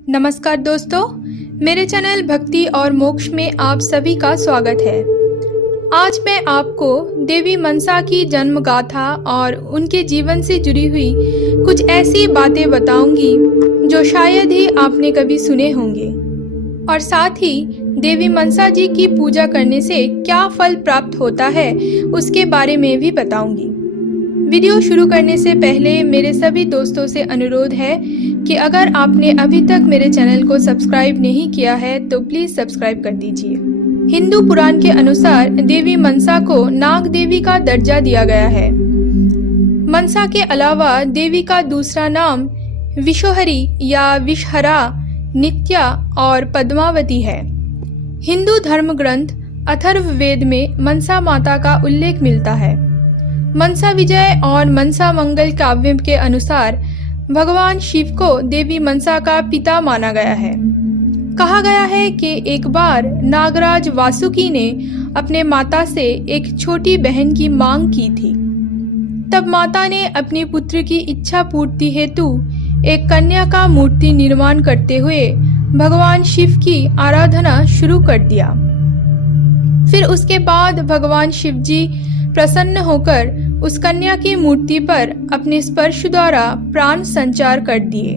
नमस्कार दोस्तों, मेरे चैनल भक्ति और मोक्ष में आप सभी का स्वागत है। आज मैं आपको देवी मनसा की जन्म गाथा और उनके जीवन से जुड़ी हुई कुछ ऐसी बातें बताऊंगी जो शायद ही आपने कभी सुने होंगे, और साथ ही देवी मनसा जी की पूजा करने से क्या फल प्राप्त होता है उसके बारे में भी बताऊंगी। वीडियो शुरू करने से पहले मेरे सभी दोस्तों से अनुरोध है कि अगर आपने अभी तक मेरे चैनल को सब्सक्राइब नहीं किया है तो प्लीज सब्सक्राइब कर दीजिए। हिंदू पुराण के अनुसार देवी मनसा को नाग देवी का दर्जा दिया गया है। मनसा के अलावा देवी का दूसरा नाम विशोहरी या विषहरा, नित्या और पद्मावती है। हिंदू धर्म ग्रंथ अथर्ववेद में मनसा माता का उल्लेख मिलता है। मनसा विजय और मनसा मंगल काव्य के अनुसार भगवान शिव को देवी मनसा का पिता माना गया है। कहा गया है कि एक बार नागराज वासुकी ने अपने माता से एक छोटी बहन की मांग की थी। तब माता ने अपनी पुत्र की इच्छा पूर्ति हेतु एक कन्या का मूर्ति निर्माण करते हुए भगवान शिव की आराधना शुरू कर दिया। फिर उसके बाद भगवान शिव जी प्रसन्न होकर उस कन्या की मूर्ति पर अपने स्पर्श द्वारा प्राण संचार कर दिए।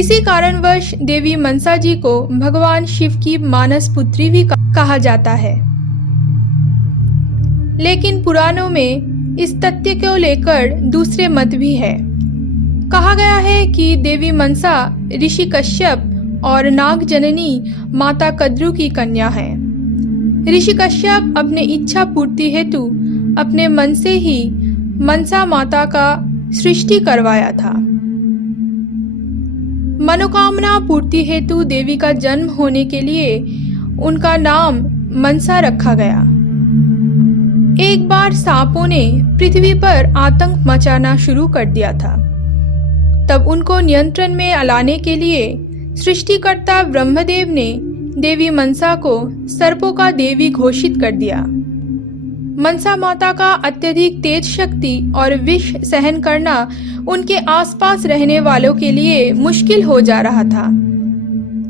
इसी कारणवश देवी मनसा जी को भगवान शिव की मानस पुत्री भी कहा जाता है। लेकिन पुराणों में इस तथ्य को लेकर दूसरे मत भी है। कहा गया है कि देवी मनसा ऋषि कश्यप और नाग जननी माता कद्रु की कन्या है। ऋषि कश्यप अपने इच्छा पूर्ति हेतु अपने मन से ही मनसा माता का सृष्टि करवाया था। मनोकामना पूर्ति हेतु देवी का जन्म होने के लिए उनका नाम मनसा रखा गया। एक बार सांपों ने पृथ्वी पर आतंक मचाना शुरू कर दिया था। तब उनको नियंत्रण में लाने के लिए सृष्टिकर्ता ब्रह्मदेव ने देवी मनसा को सर्पों का देवी घोषित कर दिया। मनसा माता का अत्यधिक तेज शक्ति और विष सहन करना उनके आसपास रहने वालों के लिए मुश्किल हो जा रहा था।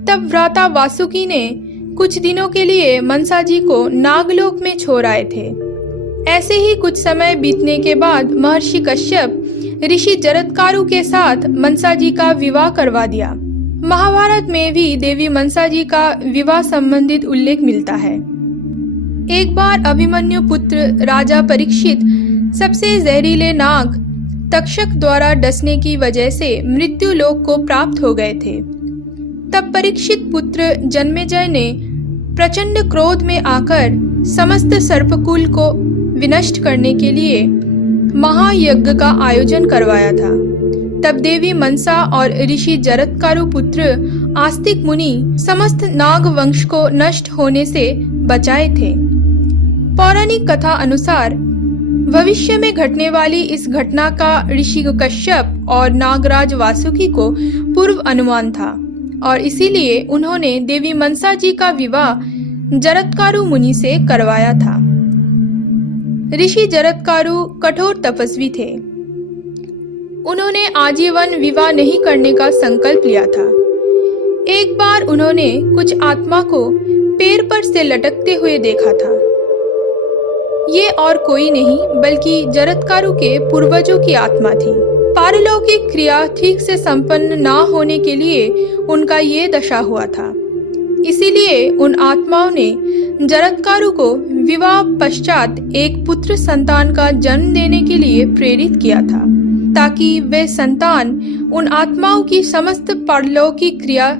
तब भ्राता वासुकी ने कुछ दिनों के लिए मनसा जी को नागलोक में छोड़ आए थे। ऐसे ही कुछ समय बीतने के बाद महर्षि कश्यप ऋषि जरत्कारु के साथ मनसा जी का विवाह करवा दिया। महाभारत में भी देवी मनसा जी का विवाह संबंधित उल्लेख मिलता है। एक बार अभिमन्यु पुत्र राजा परीक्षित सबसे जहरीले नाग तक्षक द्वारा डसने की वजह से मृत्यु लोक को प्राप्त हो गए थे। तब परीक्षित पुत्र जन्मेजय ने प्रचंड क्रोध में आकर समस्त सर्पकुल को विनष्ट करने के लिए महायज्ञ का आयोजन करवाया था। तब देवी मनसा और ऋषि जरत्कारु पुत्र आस्तिक मुनि समस्त नाग वंश को नष्ट होने से बचाए थे। पौराणिक कथा अनुसार भविष्य में घटने वाली इस घटना का ऋषि कश्यप और नागराज वासुकी को पूर्व अनुमान था और इसीलिए उन्होंने देवी मनसा जी का विवाह जरत्कारु मुनि से करवाया था। ऋषि जरत्कारु कठोर तपस्वी थे। उन्होंने आजीवन विवाह नहीं करने का संकल्प लिया था। एक बार उन्होंने कुछ आत्मा को पैर पर से लटकते हुए देखा था। ये और कोई नहीं बल्कि जरत्कारु के पूर्वजों की आत्मा थी। पारलौकिक क्रिया ठीक से संपन्न ना होने के लिए उनका ये दशा हुआ था। इसीलिए उन आत्माओं ने जरत्कारु को विवाह पश्चात एक पुत्र संतान का जन्म देने के लिए प्रेरित किया था, ताकि वे संतान उन आत्माओं की समस्त पारलौकिक क्रिया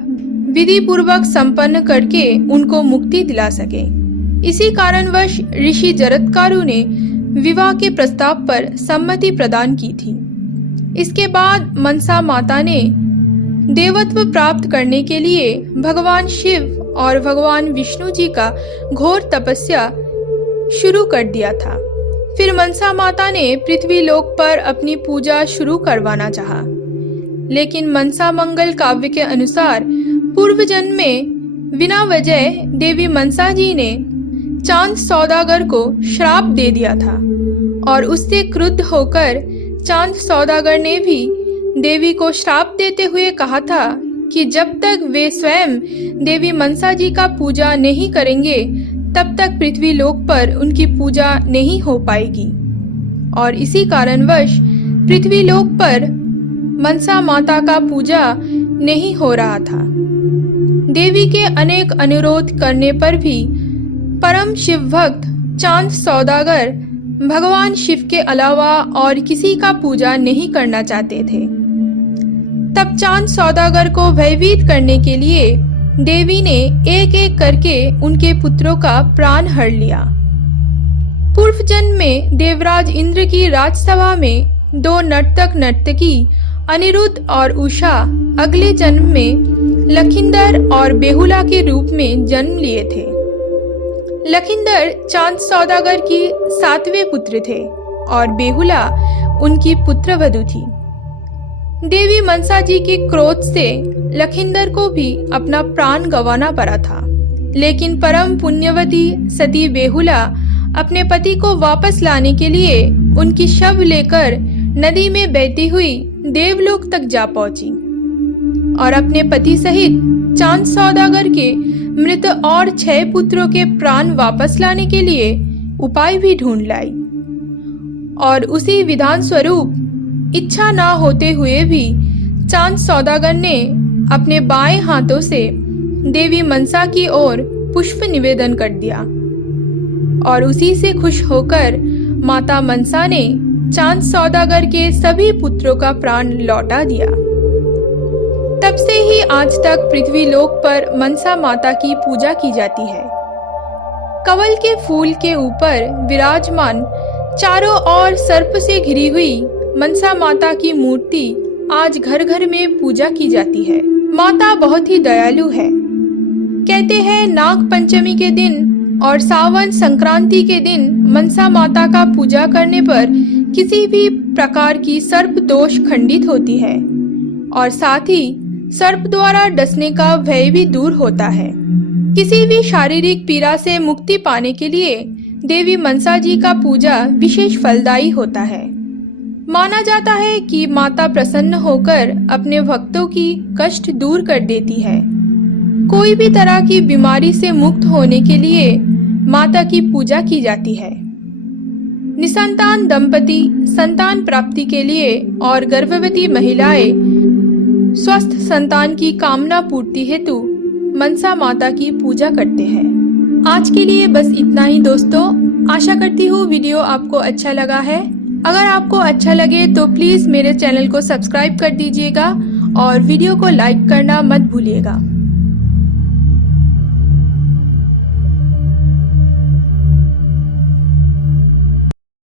विधि पूर्वक संपन्न करके उनको मुक्ति दिला सके। इसी कारणवश ऋषि जरत्कारु ने विवाह के प्रस्ताव पर सम्मति प्रदान की थी। इसके बाद मनसा माता ने देवत्व प्राप्त करने के लिए भगवान शिव और भगवान विष्णु जी का घोर तपस्या शुरू कर दिया था। फिर मनसा माता ने पृथ्वी लोक पर अपनी पूजा शुरू करवाना चाहा, लेकिन मनसा मंगल काव्य के अनुसार पूर्व जन्म में बिना वजह देवी मनसा जी ने चांद सौदागर को श्राप दे दिया था और उससे क्रुद्ध होकर चांद सौदागर ने भी देवी को श्राप देते हुए कहा था कि जब तक वे स्वयं देवी मनसा जी का पूजा नहीं करेंगे तब तक पृथ्वी लोक पर उनकी पूजा नहीं हो पाएगी। और इसी कारणवश पृथ्वी लोक पर मनसा माता का पूजा नहीं हो रहा था। देवी के अनेक अनुरोध करने पर भी परम शिव भक्त चांद सौदागर भगवान शिव के अलावा और किसी का पूजा नहीं करना चाहते थे। तब चांद सौदागर को भयभीत करने के लिए देवी ने एक एक करके उनके पुत्रों का प्राण हर लिया। पूर्व जन्म में देवराज इंद्र की राजसभा में 2 नर्तक नर्तकी अनिरुद्ध और उषा अगले जन्म में लखिंदर और बेहुला के रूप में जन्म लिए थे। लखिंदर चांद सौदागर की 7वें पुत्र थे और बेहुला उनकी पुत्रवधू थी। देवी मनसा जी के क्रोध से लखिंदर को भी अपना प्राण गंवाना पड़ा था, लेकिन परम पुण्यवती सती बेहुला अपने पति को वापस लाने के लिए उनकी शव लेकर नदी में बहती हुई देवलोक तक जा पहुंची और अपने पति सहित चांद सौदागर के मृत और 6 पुत्रों के प्राण वापस लाने के लिए उपाय भी ढूंढ लाई। और उसी विधान स्वरूप इच्छा ना होते हुए भी चांद सौदागर ने अपने बाएं हाथों से देवी मनसा की ओर पुष्प निवेदन कर दिया और उसी से खुश होकर माता मनसा ने चांद सौदागर के सभी पुत्रों का प्राण लौटा दिया। तब से ही आज तक पृथ्वी लोक पर मनसा माता की पूजा की जाती है। कमल के फूल के ऊपर विराजमान चारों ओर सर्प से घिरी हुई मनसा माता की मूर्ति आज घर घर में पूजा की जाती है। माता बहुत ही दयालु है। कहते हैं नाग पंचमी के दिन और सावन संक्रांति के दिन मनसा माता का पूजा करने पर किसी भी प्रकार की सर्प दोष खंडित होती है और साथ ही सर्प द्वारा डसने का भय भी दूर होता है। किसी भी शारीरिक पीड़ा से मुक्ति पाने के लिए देवी मनसा जी का पूजा विशेष फलदायी होता है। माना जाता है कि माता प्रसन्न होकर अपने भक्तों की कष्ट दूर कर देती है। कोई भी तरह की बीमारी से मुक्त होने के लिए माता की पूजा की जाती है। निसंतान दंपति संतान प्राप्ति के लिए और गर्भवती महिलाएं स्वस्थ संतान की कामना पूर्ति हेतु मनसा माता की पूजा करते हैं। आज के लिए बस इतना ही दोस्तों। आशा करती हूँ वीडियो आपको अच्छा लगा है। अगर आपको अच्छा लगे तो प्लीज़ मेरे चैनल को सब्सक्राइब कर दीजिएगा और वीडियो को लाइक करना मत भूलिएगा।